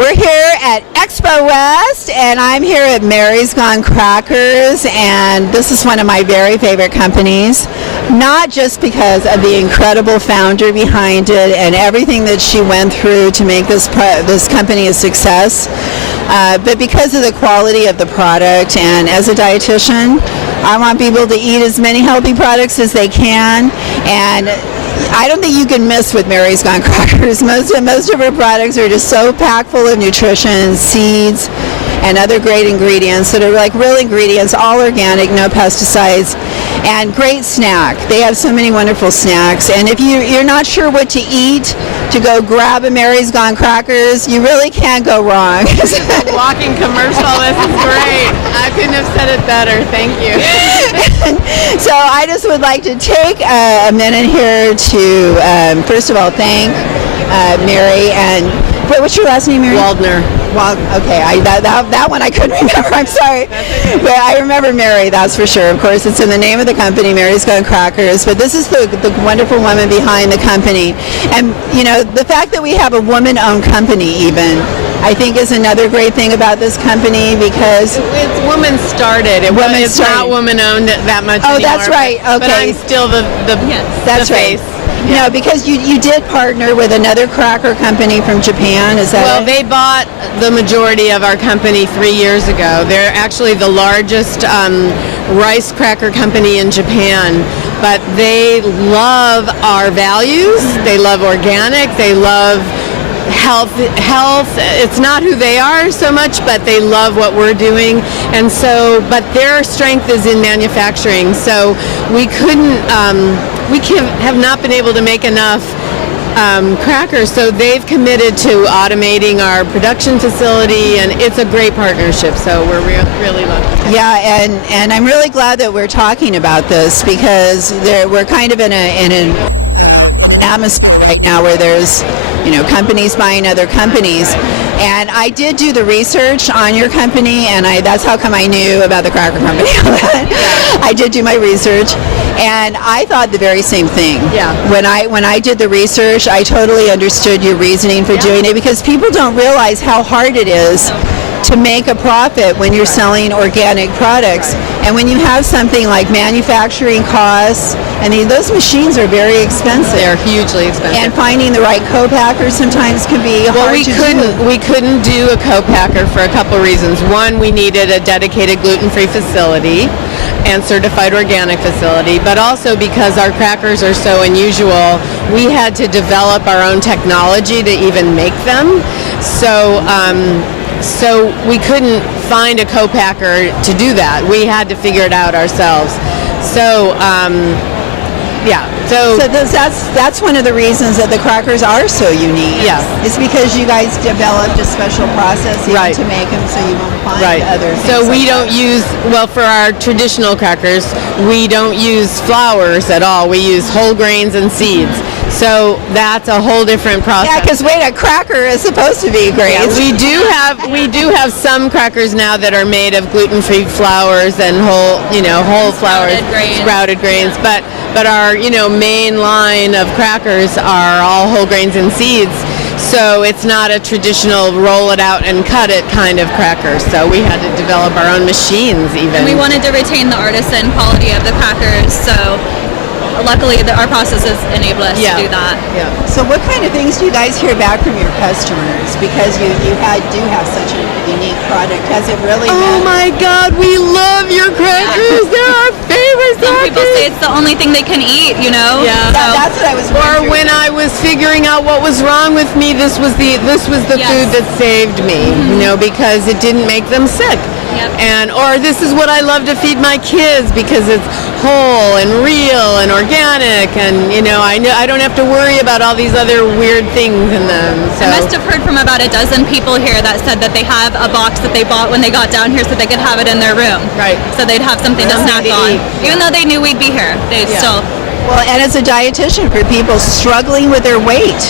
We're here at Expo West, and I'm here at Mary's Gone Crackers, and this is one of my very favorite companies, not just because of the incredible founder behind it and everything that she went through to make this company a success, but because of the quality of the product. And as a dietitian, I want people to eat as many healthy products as they can, and I don't think you can miss with Mary's Gone Crackers. Most of her products are just so packed full of nutrition, seeds, and other great ingredients that are like real ingredients, all organic, no pesticides, and great snack. They have so many wonderful snacks, and if you're not sure what to eat, to go grab a Mary's Gone Crackers, you really can't go wrong. Walking commercial, this is great. I couldn't have said it better. Thank you. So I just would like to take a minute here to, first of all, thank Mary. And what's your last name, Mary? Waldner. Okay, that one I couldn't remember. I'm sorry. But I remember Mary, that's for sure. Of course, it's in the name of the company, Mary's Gone Crackers. But this is the wonderful woman behind the company. And, you know, the fact that we have a woman-owned company even, I think is another great thing about this company, because it's woman started. It's not woman owned that much anymore. Oh, that's right. Okay. But I'm still the face. Yeah. No, because you did partner with another cracker company from Japan, is that Well, they bought the majority of our company 3 years ago. They're actually the largest rice cracker company in Japan, but they love our values. They love organic. They love health. It's not who they are so much, but they love what we're doing. And so, but their strength is in manufacturing. So we have not been able to make enough crackers, so they've committed to automating our production facility, and it's a great partnership, so we're really lucky. Yeah, and I'm really glad that we're talking about this, because we're kind of in an atmosphere right now where there's, you know, companies buying other companies. And I did do the research on your company, and that's how come I knew about the cracker company. I did do my research, and I thought the very same thing. Yeah. When I did the research, I totally understood your reasoning for doing it, because people don't realize how hard it is to make a profit when you're selling organic products. And when you have something like manufacturing costs, and those machines are very expensive. They're hugely expensive. And finding the right co-packer sometimes can be hard to do. We couldn't do a co-packer for a couple of reasons. One, we needed a dedicated gluten-free facility and certified organic facility, but also because our crackers are so unusual, we had to develop our own technology to even make them. So we couldn't find a co-packer to do that. We had to figure it out ourselves. So that's one of the reasons that the crackers are so unique. Yeah. It's because you guys developed a special process even to make them, so you won't find other things. So we don't use, for our traditional crackers, we don't use flours at all. We use whole grains and seeds. So that's a whole different process. Yeah, because a cracker is supposed to be grains. Yeah, we do have some crackers now that are made of gluten-free flours and whole flours, sprouted grains. But our main line of crackers are all whole grains and seeds. So it's not a traditional roll it out and cut it kind of cracker. So we had to develop our own machines even. And we wanted to retain the artisan quality of the crackers. So luckily, our processes enable us to do that. Yeah. So what kind of things do you guys hear back from your customers? Because you do have such a unique product. Has it really Oh my God, we love your crackers. They're our favorites. Some people say it's the only thing they can eat, Yeah. That's what I was wondering. Or when I was figuring out what was wrong with me, this was the food that saved me, because it didn't make them sick. Yep. Or this is what I love to feed my kids because it's whole and real and organic, and I don't have to worry about all these other weird things in them. So. I must have heard from about a dozen people here that said that they have a box that they bought when they got down here so they could have it in their room. Right. So they'd have something to snack on. Even though they knew we'd be here, they'd still. Well, and as a dietitian, for people struggling with their weight,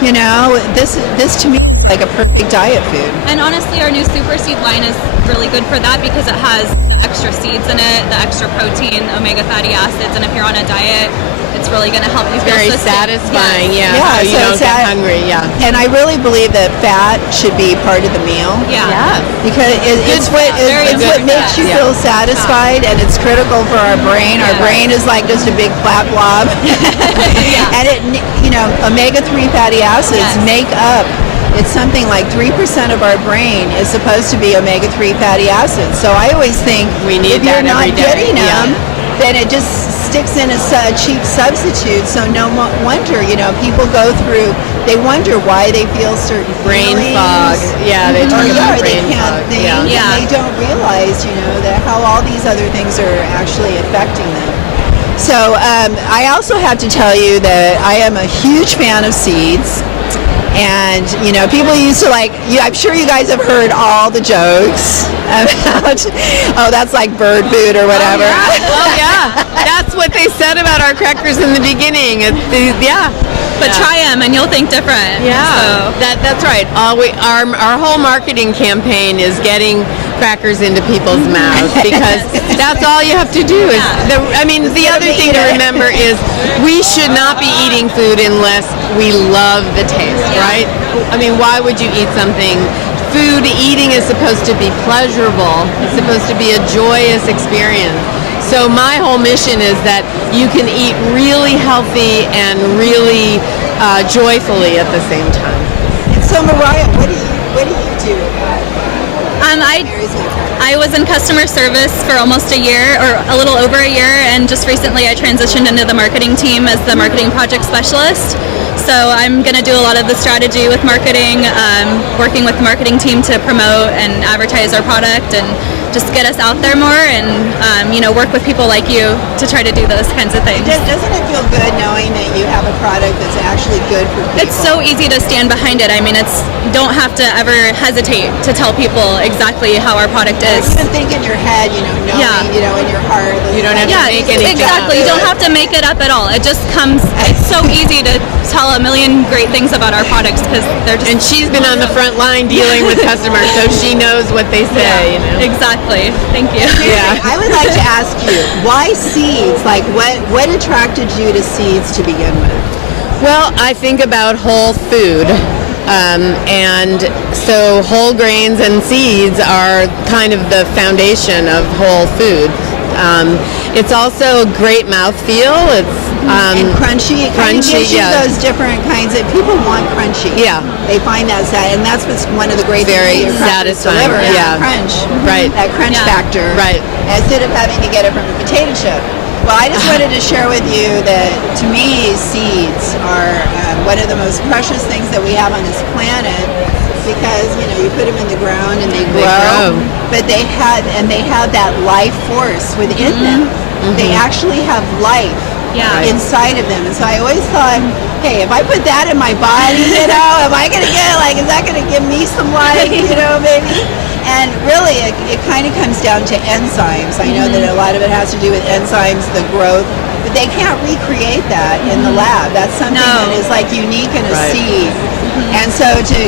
this to me is like a perfect diet food. And honestly, our new Super Seed line is really good for that because it has extra seeds in it, the extra protein, omega fatty acids, and if you're on a diet, it's really going to help you feel Very sustained. satisfying, yeah. Yeah, So you so don't it's get that- hungry, yeah. And I really believe that fat should be part of the meal. Yeah. Because it's what Very it's what good makes fat, you yeah. feel satisfied, and it's critical for our brain. Our brain is like just a big flat blob, and omega-3 fatty acids Yes. make up. It's something like 3% of our brain is supposed to be omega-3 fatty acids. So I always think We need if you're that every not day, getting yeah. them, then it just sticks in as a cheap substitute. So no wonder, people go through. They wonder why they feel certain Brain feelings. fog. Yeah, they talk Or, about or they brain can't fog. think, Yeah. Yeah. and they don't realize, that how all these other things are actually affecting them. So I also have to tell you that I am a huge fan of seeds. And, people used to I'm sure you guys have heard all the jokes about, that's like bird food or whatever. Oh, yeah. That's what they said about our crackers in the beginning. Yeah. But try them and you'll think different. Yeah, So. that's right. Our whole marketing campaign is getting crackers into people's mouths because that's all you have to do. The other thing to remember is we should not be eating food unless we love the taste, right? I mean, why would you eat something? Food eating is supposed to be pleasurable. It's supposed to be a joyous experience. So my whole mission is that you can eat really healthy and really joyfully at the same time. And so Mariah, what do you do? I was in customer service for almost a year, or a little over a year, and just recently I transitioned into the marketing team as the marketing project specialist. So I'm going to do a lot of the strategy with marketing, working with the marketing team to promote and advertise our product and just get us out there more and, work with people like you to try to do those kinds of things. Doesn't it feel good knowing that you have a product that's actually good for people? It's so easy to stand behind it. I mean, don't have to ever hesitate to tell people exactly how our product is. Even think in your head, knowing, in your heart. You don't have to make any exactly. You don't have to make it up at all. It just comes. It's so easy to tell a million great things about our products because they're just. And she's been on the front line dealing with customers, so she knows what they say. Exactly. Thank you. Yeah. I would like to ask you, why seeds? Like, what attracted you to seeds to begin with? Well, I think about whole food. And so whole grains and seeds are kind of the foundation of whole food. It's also a great mouthfeel. It's and crunchy. It kind of gives you yeah. those different kinds of people want crunchy. Yeah. They find that and that's what's one of the great Very things that your crackers satisfying, deliver, yeah. Crunch. Right. That crunch factor. Right. Instead of having to get it from a potato chip. Well, I just wanted to share with you that to me, seeds are one of the most precious things that we have on this planet because you put them in the ground and they grow. But they have that life force within them. They actually have life inside of them. And so I always thought, hey, if I put that in my body, am I going to get is that going to give me some life, maybe? And really, it kind of comes down to enzymes. I know that a lot of it has to do with enzymes, the growth, but they can't recreate that in the lab. That's something that is unique in a seed. And so to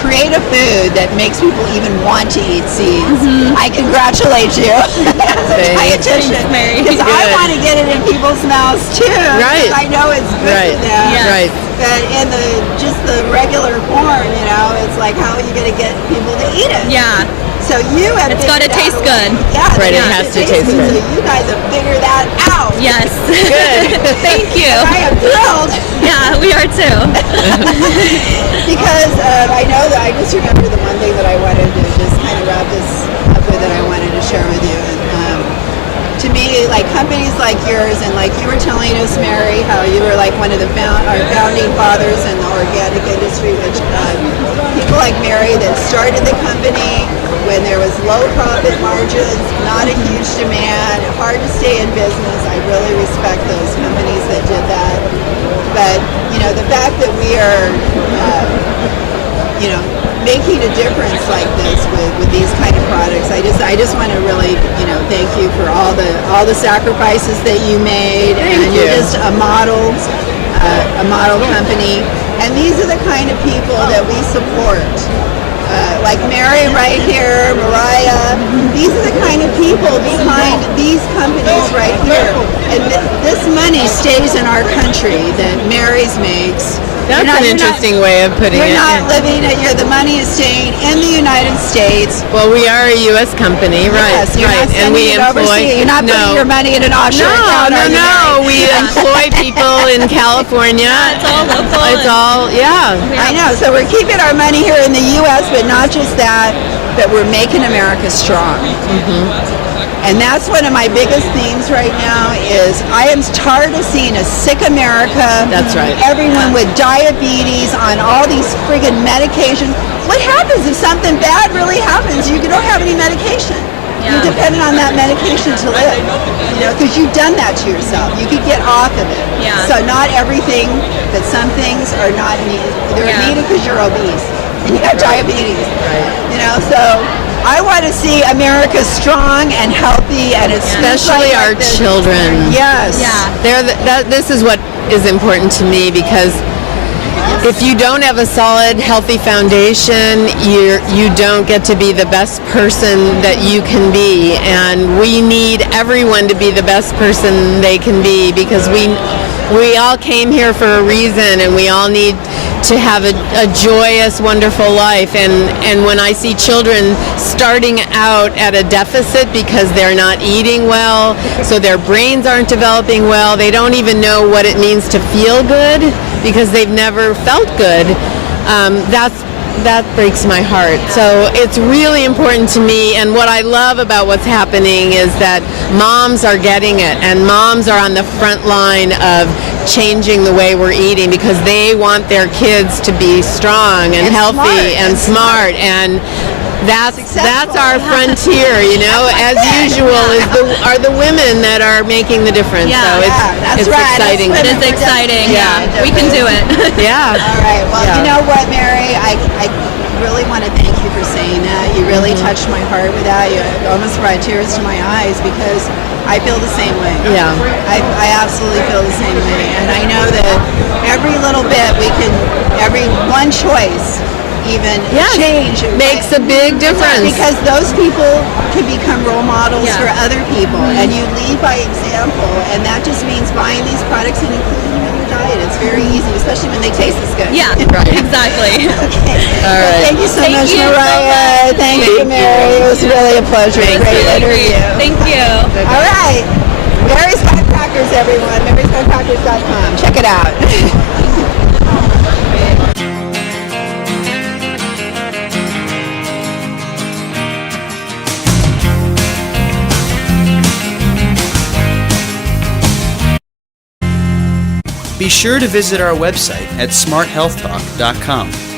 create a food that makes people even want to eat seeds, I congratulate you as a dietitian because I want to get it in people's mouths too. Right. I know it's good for them. Yeah. Right. But in the regular form, it's like how are you going to get people to eat it? Yeah. So you have It's got to taste good. Yeah, Right, it has to taste good. So you guys have figured that out. Yes. Good. Thank you. I am thrilled. Yeah, we are too. Because I know that I just remember the one thing that I wanted to just kind of wrap this up with that I wanted to share with you. And to me, companies like yours, and like you were telling us, Mary, how you were one of our founding fathers in the organic industry, which people like Mary that started the company when there was low profit margins, not a huge demand, hard to stay in business. I really respect those companies that did that. But the fact that we are making a difference like this with these kind of products, I just want to really thank you for all the sacrifices that you made. And you're just a model company, and these are the kind of people that we support. like Mary right here, Mariah. These are the kind of people behind these companies right here. And this money stays in our country that Mary's makes. That's an interesting way of putting it. You're not living it. The money is staying in the United States. Well, we are a U.S. company, right? Yes, you're right, not and we sending it overseas. You're not putting your money in an offshore account. are you, Mary? We employ people in California. It's all local. It's all, yeah. I know. So we're keeping our money here in the U.S., but not just that, but we're making America strong. And that's one of my biggest themes right now is I am tired of seeing a sick America. That's right. Everyone with diabetes on all these friggin' medications. What happens if something bad really happens? You don't have any medication. Yeah. You're dependent on that medication to live, because you've done that to yourself. You could get off of it. Yeah. So not everything, but some things are not needed. They're needed because you're obese and you have diabetes. So I want to see America strong and healthy, and Especially our children. Yes. Yeah. This is what is important to me, because if you don't have a solid, healthy foundation, you don't get to be the best person that you can be. And we need everyone to be the best person they can be, because we all came here for a reason, and we all need to have a joyous, wonderful life. And when I see children starting out at a deficit because they're not eating well, so their brains aren't developing well, they don't even know what it means to feel good because they've never felt good, that breaks my heart. So it's really important to me, and what I love about what's happening is that moms are getting it, and moms are on the front line of changing the way we're eating, because they want their kids to be strong and healthy and smart, and that's our frontier, as usual are the women that are making the difference. Yeah. So it's exciting. It is exciting. Yeah. We can do it. Yeah. All right. Well, you know what, Mary? I really want to thank you for saying that. You really touched my heart with that. You almost brought tears to my eyes, because I feel the same way. Yeah. I absolutely feel the same way. And I know that every little bit every one choice even change makes a big difference, because those people can become role models for other people, and you lead by example, and that just means buying these products and including them in your diet. It's very easy, especially when they taste as good. Yeah, exactly. Okay. All right. Thank you so much, you Mariah. Thank you, Mary. It was really a pleasure. Great interview. Thank you. All right. Mary's Got Crackers, everyone. Mary'sGotCrackers.com. Check it out. Be sure to visit our website at smarthealthtalk.com